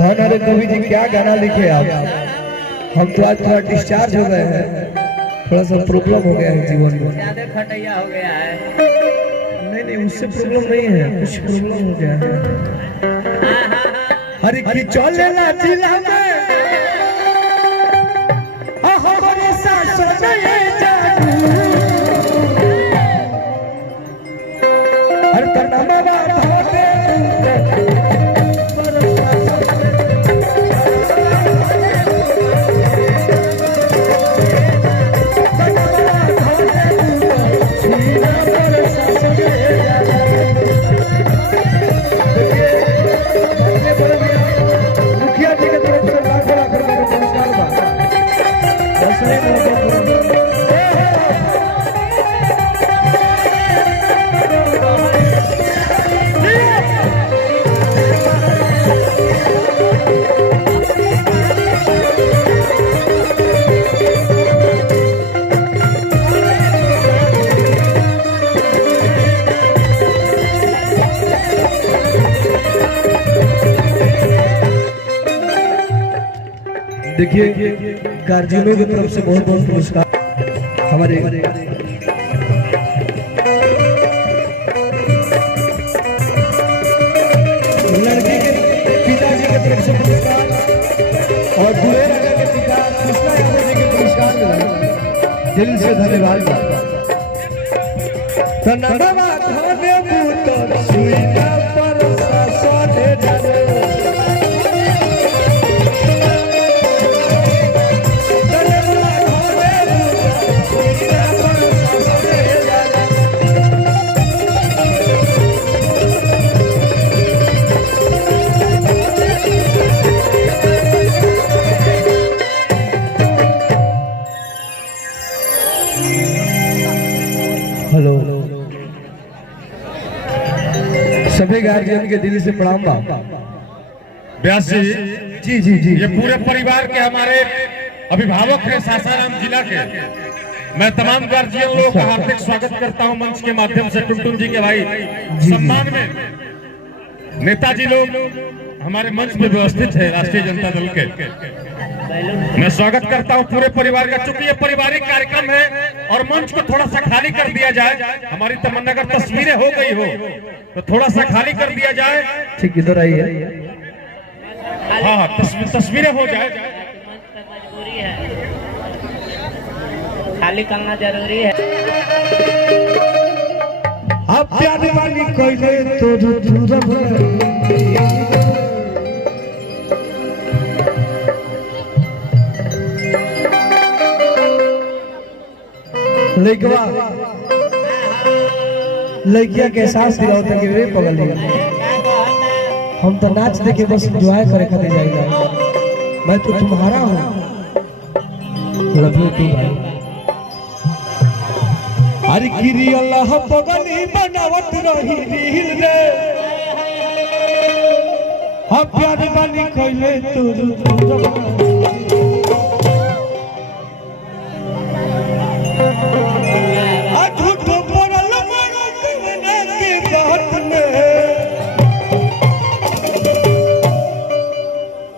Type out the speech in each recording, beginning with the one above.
अरे कवि जी क्या गाना लिखे आप। हम तो आज थोड़ा डिस्चार्ज हो गए हैं, थोड़ा सा प्रॉब्लम हो गया है जीवन में, ज्यादा खटैया हो गया है। नहीं नहीं उससे प्रॉब्लम नहीं है, कुछ प्रॉब्लम हो गया है। हर की चले ना जिला में हमारे साथ ये जादू हर करना देखिए गार्जियनों की तरफ से बहुत बहुत पुरस्कार। हमारे लड़की के पिताजी की तरफ से पुरस्कार और दूल्हे राजा के पिता कृष्णा यादव जी के पुरस्कार मिला, दिल से धन्यवाद। हेलो सभी गार्जियन के दिल से प्रणाम। व्यास जी जी जी जी ये पूरे परिवार के हमारे अभिभावक हैं सासाराम जिला के। मैं तमाम गार्जियन लोगों का हार्दिक स्वागत करता हूं मंच के माध्यम से। टुनटुन जी के भाई सम्मान में नेताजी लोग हमारे मंच में व्यवस्थित है राष्ट्रीय जनता दल के। मैं स्वागत करता हूं पूरे परिवार का। चूंकि ये पारिवारिक कार्यक्रम है और मंच को थोड़ा सा खाली कर दिया जाए, हमारी तमन्ना अगर तस्वीरें हो गई हो तो थोड़ा सा खाली कर दिया जाए। ठीक इधर आइए। हाँ तस्वीरें हो जाए, मजबूरी है, खाली करना जरूरी है। आप प्यार वाली कोइले तो लड़किया के एहसास दिलाओ कि वे पगल हम तो नाच देखे बस एंजॉय करे खातिर जाइला। मैं तो तुम्हारा हूँ, लव यू टू भाई। अरे गिरी अल्लाह पगली बनावत रही रील रे, हम प्यार वाली कोइले तो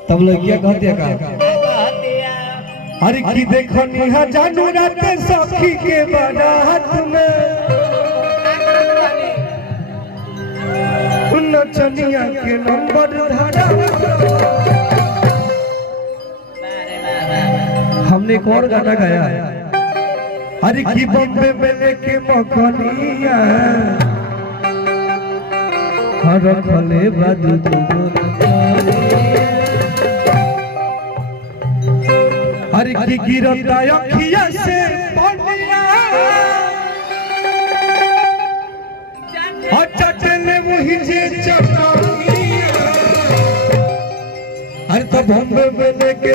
तब लड़किया कहती है अरे की देखो निहा जानू रात सखी के बारात में नचनिया के नंबर धारा। हमने एक और गाना गाया, अरे की बम्बे में लेके मखनिया हर फले बादू हर की गिरता अखिया से पनिया चटले मुही जे चटनिया। अरे तो बम्बे में लेके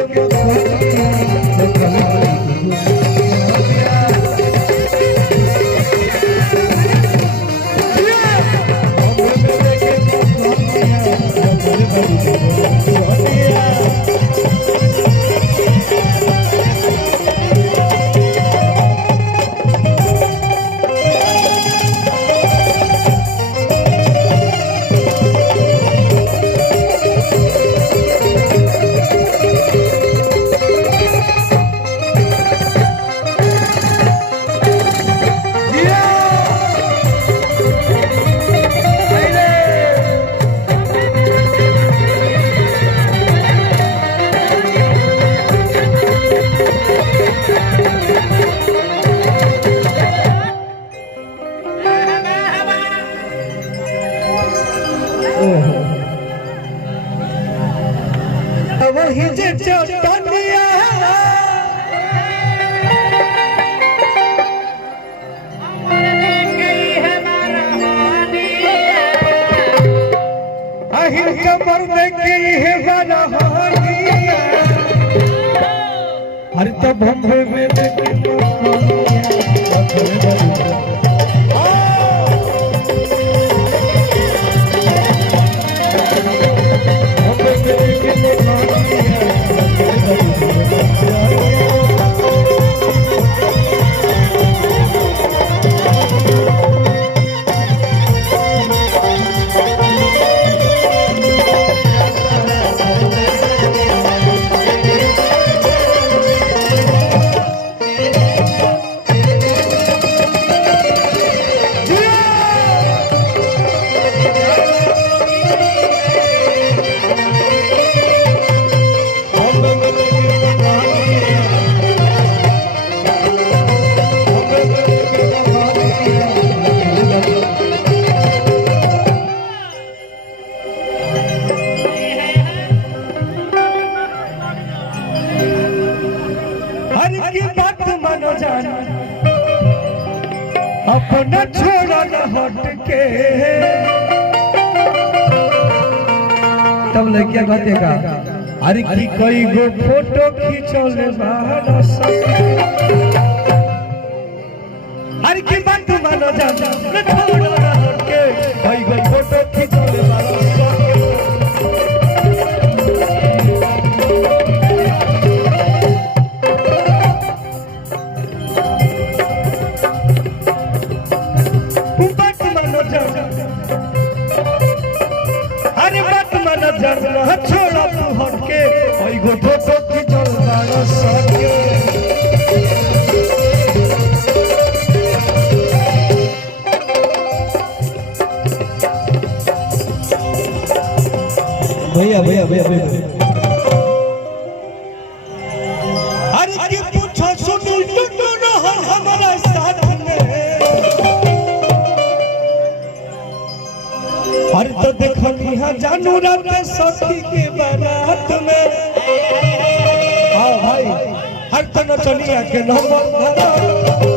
वही जे चटनिया अहिर कमर देखी है वाला हानिया हर तो बम्बे में देखी अपना छोड़ा न हट के तब लड़किया कहते का अरे की कई गो फोटो खींचले बाहर अरे की बात मानो जाना न छोड़ा न हट के कई गो फोटो खींचले बाहर छोड़ा तू हट के कोई गो फोटो खींचल बारो सके भैया भैया भैया अरे की पूछो सुनी टुटू हमारा साथ में अरे तो देखो यहाँ जानू रात सखी के बारात में हाँ भाई हर तो नचनिया के नंबर